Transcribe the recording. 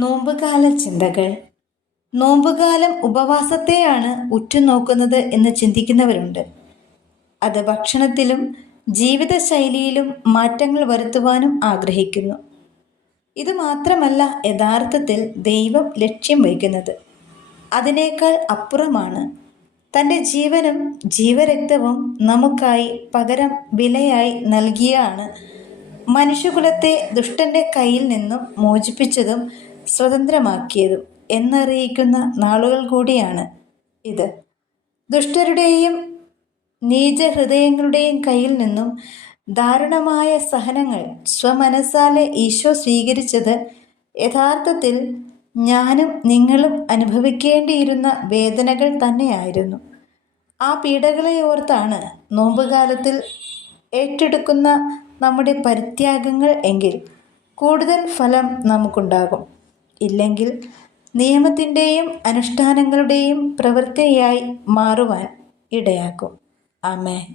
നോമ്പുകാല ചിന്തകൾ. നോമ്പുകാലം ഉപവാസത്തെയാണ് ഉറ്റുനോക്കുന്നത് എന്ന് ചിന്തിക്കുന്നവരുണ്ട്. അത് ഭക്ഷണത്തിലും ജീവിതശൈലിയിലും മാറ്റങ്ങൾ വരുത്തുവാനും ആഗ്രഹിക്കുന്നു. ഇത് മാത്രമല്ല യഥാർത്ഥത്തിൽ ദൈവം ലക്ഷ്യം വയ്ക്കുന്നത്. അതിനേക്കാൾ അപ്പുറമാണ്. തൻ്റെ ജീവനും ജീവരക്തവും നമുക്കായി പകരം വിലയായി നൽകിയാണ് മനുഷ്യകുലത്തെ ദുഷ്ടൻ്റെ കയ്യിൽ നിന്നും മോചിപ്പിച്ചതും സ്വതന്ത്രമാക്കിയതും എന്നറിയിക്കുന്ന നാളുകൾ കൂടിയാണ് ഇത്. ദുഷ്ടരുടെയും നീചഹൃദയങ്ങളുടെയും കയ്യിൽ നിന്നും ദാരുണമായ സഹനങ്ങൾ സ്വമനസാലെ ഈശോ സ്വീകരിച്ചത് യഥാർത്ഥത്തിൽ ഞാനും നിങ്ങളും അനുഭവിക്കേണ്ടിയിരുന്ന വേദനകൾ തന്നെയായിരുന്നു. ആ പീഡകളെ ഓർത്താണ് നോമ്പുകാലത്തിൽ ഏറ്റെടുക്കുന്ന നമ്മുടെ പരിത്യാഗങ്ങൾ എങ്കിൽ കൂടുതൽ ഫലം നമുക്കുണ്ടാകും. ഇല്ലെങ്കിൽ നിയമത്തിൻ്റെയും അനുഷ്ഠാനങ്ങളുടെയും പ്രവൃത്തിയായി മാറുവാൻ ഇടയാക്കും. ആമേൻ.